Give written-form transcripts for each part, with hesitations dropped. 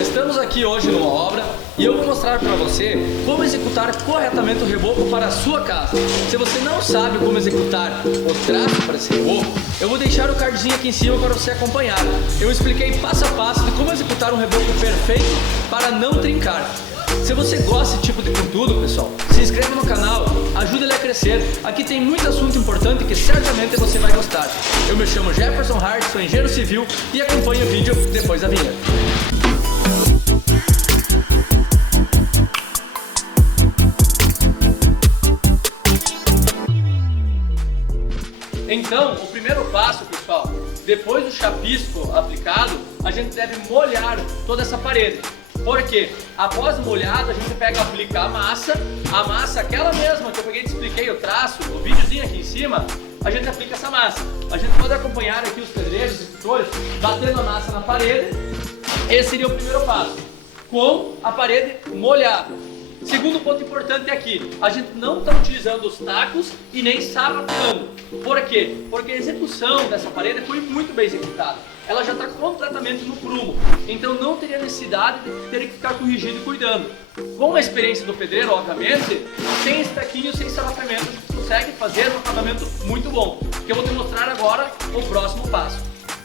Estamos aqui hoje numa obra e eu vou mostrar para você como executar corretamente o reboco para a sua casa. Se você não sabe como executar o traço para esse reboco, eu vou deixar o cardzinho aqui em cima para você acompanhar. Eu expliquei passo a passo de como executar um reboco perfeito para não trincar. Se você gosta desse tipo de conteúdo, pessoal, se inscreva no canal, ajuda ele a crescer. Aqui tem muito assunto importante que certamente você vai gostar. Eu me chamo Jefferson Hart, sou engenheiro civil e acompanhe o vídeo depois da vinheta. Então, o primeiro passo, pessoal, depois do chapisco aplicado, a gente deve molhar toda essa parede. Por quê? Após molhado, a gente pega, aplica a massa aquela mesma que eu peguei e te expliquei o traço, o videozinho aqui em cima, a gente aplica essa massa. A gente pode acompanhar aqui os pedreiros, os pintores, batendo a massa na parede. Esse seria o primeiro passo, com a parede molhada. Segundo ponto importante aqui, a gente não está utilizando os tacos e nem sarafiando. Por quê? Porque a execução dessa parede foi muito bem executada. Ela já está completamente no prumo, então não teria necessidade de ter que ficar corrigindo e cuidando. Com a experiência do pedreiro, obviamente, sem esse taquinho, sem sarafamento, a gente consegue fazer um acabamento muito bom, que eu vou te mostrar agora o próximo passo.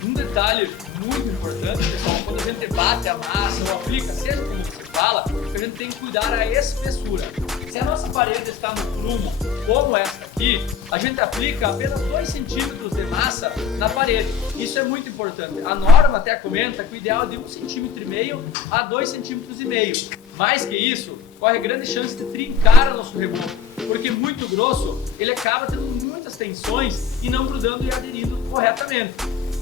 Um detalhe muito importante, pessoal, quando a gente bate a massa ou aplica, seja como você fala, a gente tem que cuidar a espessura. Se a nossa parede está no prumo, como esta aqui, a gente aplica apenas 2 centímetros de massa na parede. Isso é muito importante. A norma até comenta que o ideal é de 1,5 cm a 2,5 cm. Mais que isso, corre grande chance de trincar o nosso reboco, porque muito grosso, ele acaba tendo muitas tensões e não grudando e aderindo corretamente.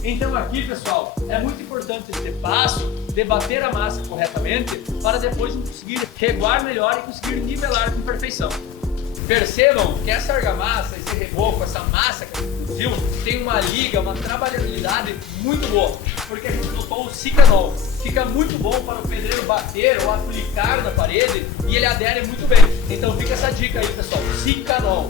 Então aqui, pessoal, é muito importante esse passo de bater a massa corretamente para depois conseguir reguar melhor e conseguir nivelar com perfeição. Percebam que essa argamassa, esse reboco, essa massa que a gente produziu, tem uma liga, uma trabalhabilidade muito boa, porque a gente botou o Cicanol. Fica muito bom para o pedreiro bater ou aplicar na parede e ele adere muito bem. Então fica essa dica aí, pessoal, Cicanol.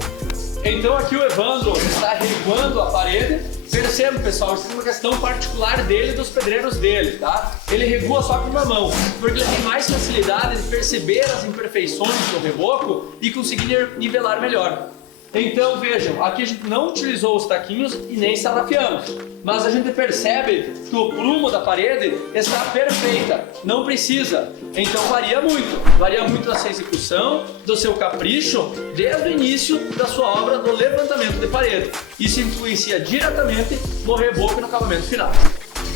Então aqui o Evandro está reguando a parede. Perceba, pessoal, isso é uma questão particular dele e dos pedreiros dele, tá? Ele regua só com uma mão, porque ele tem mais facilidade de perceber as imperfeições do reboco e conseguir nivelar melhor. Então vejam, aqui a gente não utilizou os taquinhos e nem sarafiamos, mas a gente percebe que o prumo da parede está perfeita, não precisa. Então varia muito da sua execução, do seu capricho, desde o início da sua obra do levantamento de parede. Isso influencia diretamente no reboco e no acabamento final.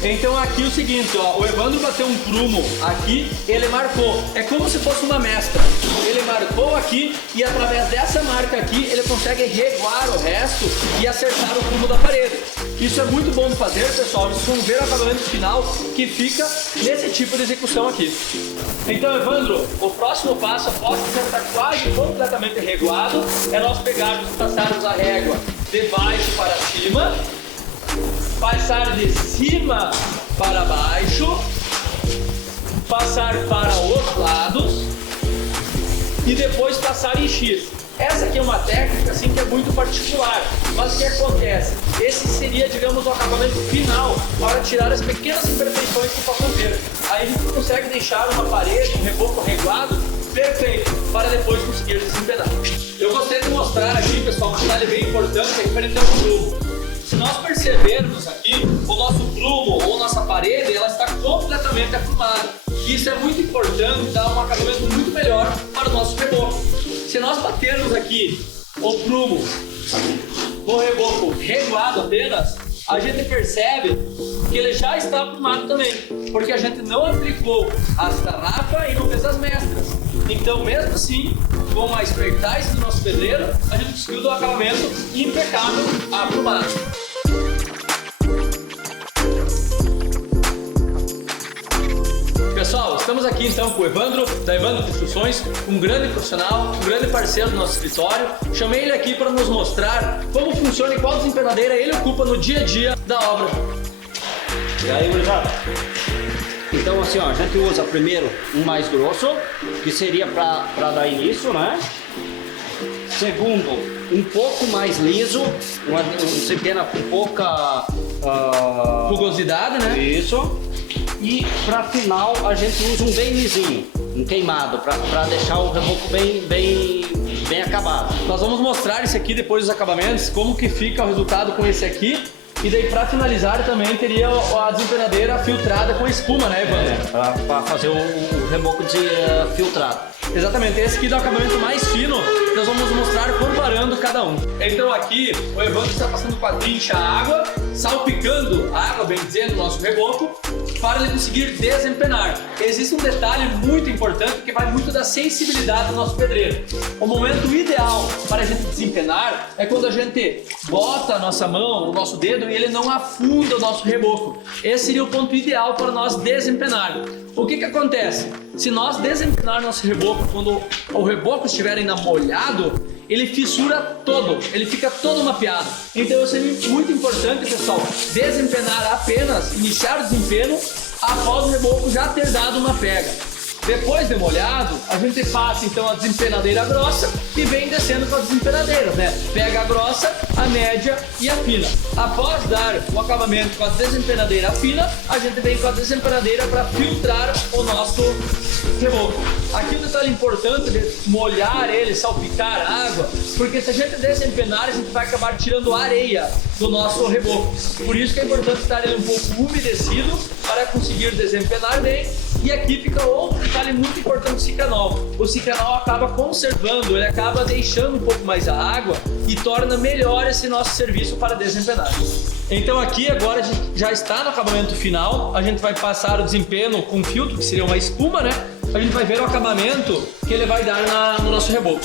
Então aqui o seguinte, ó, o Evandro bateu um prumo aqui, ele marcou, é como se fosse uma mestra. Ele marcou aqui e através dessa marca aqui ele consegue reguar o resto e acertar o prumo da parede. Isso é muito bom de fazer, pessoal, vocês vão ver o acabamento final que fica nesse tipo de execução aqui. Então, Evandro, o próximo passo, após você estar quase completamente reguado, é nós pegarmos e passarmos a régua de baixo para cima, passar de cima para baixo, passar para os lados e depois passar em X. Essa aqui é uma técnica assim que é muito particular, mas o que acontece? Esse seria, digamos, o acabamento final para tirar as pequenas imperfeições que possam ter. Aí a gente consegue deixar uma parede, um reboco reguado perfeito para depois conseguir desempenar. Eu gostei de mostrar aqui, pessoal, um detalhe bem importante é referente ao prumo. Se nós percebermos aqui, o nosso prumo ou nossa parede, ela está completamente aprumada. Isso é muito importante, dá um acabamento muito melhor para o nosso reboco. Se nós batermos aqui o prumo no reboco reguado apenas, a gente percebe que ele já está aprumado também, porque a gente não aplicou a sarrafa e não fez as mestras. Então, mesmo assim, com a expertise do nosso pedreiro, a gente conseguiu dar um acabamento impecável, aprumado. Pessoal, estamos aqui então com o Evandro, da Evandro Construções, um grande profissional, um grande parceiro do nosso escritório. Chamei ele aqui para nos mostrar como funciona e qual desempenadeira ele ocupa no dia a dia da obra. E aí, gurizada? Então assim, ó, a gente usa primeiro um mais grosso, que seria para dar início, né? Segundo, um pouco mais liso, um centena com pouca rugosidade, né? Isso. E para final a gente usa um bem lisinho, um queimado, para deixar o reboco bem acabado. Nós vamos mostrar isso aqui depois dos acabamentos, como que fica o resultado com esse aqui. E daí para finalizar também teria a desempenadeira filtrada com espuma, né, Evandro? Para fazer o reboco filtrado. Exatamente, esse aqui dá o acabamento mais fino, que nós vamos mostrar comparando cada um. Então aqui o Evandro está passando com a trincha a água, salpicando a água, bem dizendo, no nosso reboco, para ele conseguir desempenar. Existe um detalhe muito importante que vai muito da sensibilidade do nosso pedreiro. O momento ideal para a gente desempenar é quando a gente bota a nossa mão, o nosso dedo, e ele não afunda o nosso reboco. Esse seria o ponto ideal para nós desempenar. O que acontece? Se nós desempenar nosso reboco quando o reboco estiver ainda molhado, ele fissura todo, ele fica todo mapeado. Então seria muito importante, pessoal, desempenar apenas, iniciar o desempeno após o reboco já ter dado uma pega. Depois de molhado, a gente passa então a desempenadeira grossa e vem descendo com a desempenadeira, né? Pega a grossa, a média e a fina. Após dar o acabamento com a desempenadeira fina, a gente vem com a desempenadeira para filtrar o nosso reboco. Aqui um detalhe importante de molhar ele, salpicar água, porque se a gente desempenar, a gente vai acabar tirando areia do nosso reboco. Por isso que é importante estar ele um pouco umedecido para conseguir desempenar bem. E aqui fica outro detalhe muito importante do cicanol. O cicanol acaba conservando, ele acaba deixando um pouco mais a água e torna melhor esse nosso serviço para desempenar. Então aqui agora a gente já está no acabamento final, a gente vai passar o desempenho com filtro, que seria uma espuma, né? A gente vai ver o acabamento que ele vai dar no nosso reboco.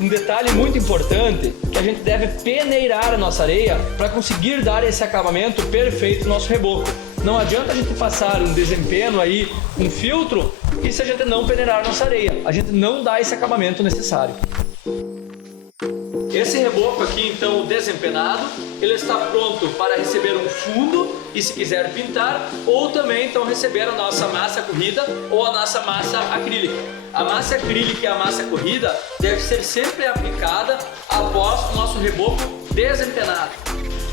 Um detalhe muito importante é que a gente deve peneirar a nossa areia para conseguir dar esse acabamento perfeito no nosso reboco. Não adianta a gente passar um desempenho aí, um filtro, e se a gente não peneirar a nossa areia, a gente não dá esse acabamento necessário. Esse reboco aqui, então, desempenado, ele está pronto para receber um fundo e, se quiser pintar, ou também então receber a nossa massa corrida ou a nossa massa acrílica. A massa acrílica e a massa corrida deve ser sempre aplicada após o nosso reboco desempenado.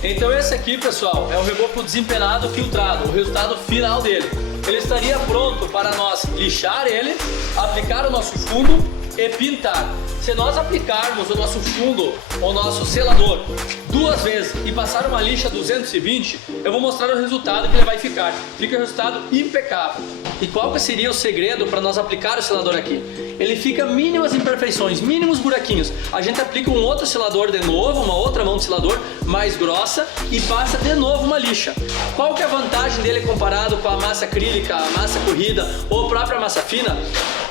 Então esse aqui, pessoal, é o reboco desempenado filtrado, o resultado final dele. Ele estaria pronto para nós lixar ele, aplicar o nosso fundo e pintar. Se nós aplicarmos o nosso fundo, o nosso selador, 2 vezes e passar uma lixa 220, eu vou mostrar o resultado que ele vai ficar. Fica um resultado impecável. E qual que seria o segredo para nós aplicar o selador aqui? Ele fica mínimas imperfeições, mínimos buraquinhos. A gente aplica um outro selador de novo, uma outra mão de selador mais grossa e passa de novo uma lixa. Qual que é a vantagem dele comparado com a massa acrílica, a massa corrida ou a própria massa fina?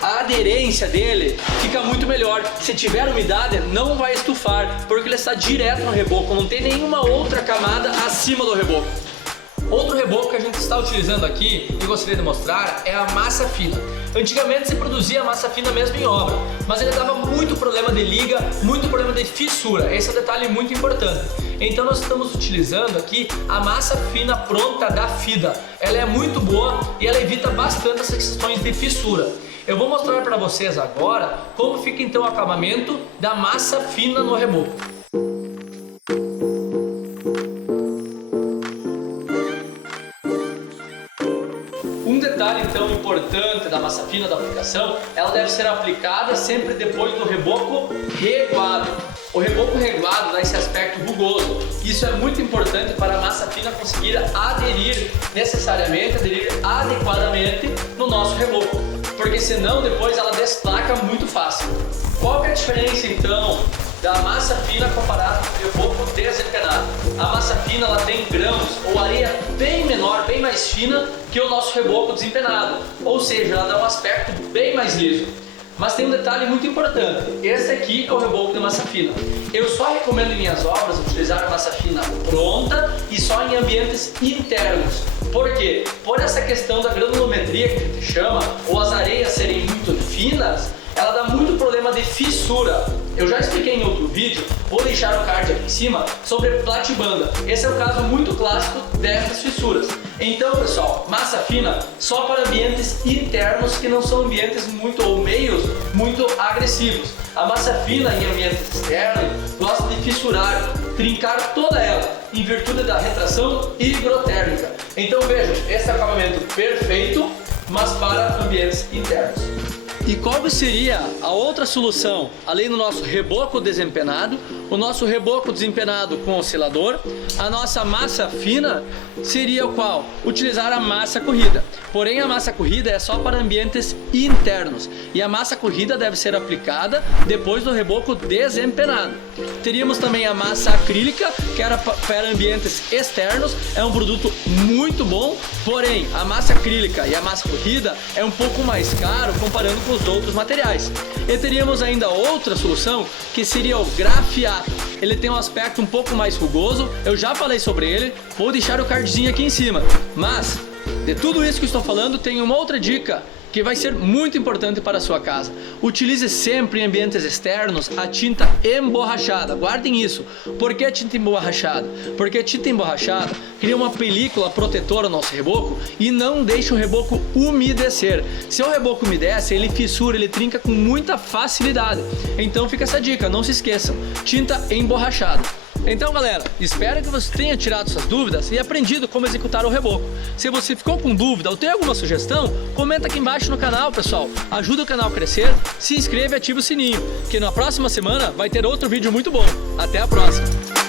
A aderência dele fica muito melhor. Se tiver umidade, não vai estufar, porque ele está direto no reboco, não tem nenhuma outra camada acima do reboco. Outro reboco que a gente está utilizando aqui e gostaria de mostrar é a massa fina. Antigamente se produzia massa fina mesmo em obra, mas ele dava muito problema de liga, muito problema de fissura. Esse é um detalhe muito importante. Então nós estamos utilizando aqui a massa fina pronta da FIDA. Ela é muito boa e ela evita bastante essas questões de fissura. Eu vou mostrar para vocês agora como fica então o acabamento da massa fina no reboco. Um detalhe então importante da massa fina da aplicação, ela deve ser aplicada sempre depois do reboco reguado. O reboco reguado dá esse aspecto rugoso. Isso é muito importante para a massa fina conseguir aderir necessariamente, aderir adequadamente no nosso reboco, porque senão depois ela destaca muito fácil. Qual que é a diferença então da massa fina comparada com o reboco desempenado? A massa fina ela tem grãos ou areia bem menor, bem mais fina que o nosso reboco desempenado, ou seja, ela dá um aspecto bem mais liso. Mas tem um detalhe muito importante, esse aqui é o reboco de massa fina. Eu só recomendo em minhas obras utilizar a massa fina pronta e só em ambientes internos. Por quê? Por essa questão da granulometria que a gente chama, ou as areias serem muito finas, ela dá muito problema de fissura. Eu já expliquei em outro vídeo, vou deixar o card aqui em cima, sobre platibanda. Esse é um caso muito clássico dessas fissuras. Então, pessoal, massa fina só para ambientes internos que não são ambientes muito ou meios muito agressivos. A massa fina em ambientes externos gosta de fissurar, trincar toda ela, em virtude da retração higrotérmica. Então vejam, esse acabamento perfeito, mas para ambientes internos. E qual seria a outra solução, além do nosso reboco desempenado, o nosso reboco desempenado com oscilador, a nossa massa fina seria o qual? Utilizar a massa corrida. Porém, a massa corrida é só para ambientes internos e a massa corrida deve ser aplicada depois do reboco desempenado. Teríamos também a massa acrílica, que era para ambientes externos, é um produto muito bom, porém a massa acrílica e a massa corrida é um pouco mais caro comparando com os outros materiais. E teríamos ainda outra solução, que seria o grafiato. Ele tem um aspecto um pouco mais rugoso, eu já falei sobre ele, vou deixar o cardzinho aqui em cima. Mas, de tudo isso que estou falando, tem uma outra dica que vai ser muito importante para a sua casa. Utilize sempre em ambientes externos a tinta emborrachada. Guardem isso. Por que a tinta emborrachada? Porque a tinta emborrachada cria uma película protetora no nosso reboco e não deixa o reboco umedecer. Se o reboco umedece, ele fissura, ele trinca com muita facilidade. Então fica essa dica, não se esqueçam. Tinta emborrachada. Então, galera, espero que você tenha tirado suas dúvidas e aprendido como executar o reboco. Se você ficou com dúvida ou tem alguma sugestão, comenta aqui embaixo no canal, pessoal. Ajuda o canal a crescer, se inscreva e ative o sininho, que na próxima semana vai ter outro vídeo muito bom. Até a próxima!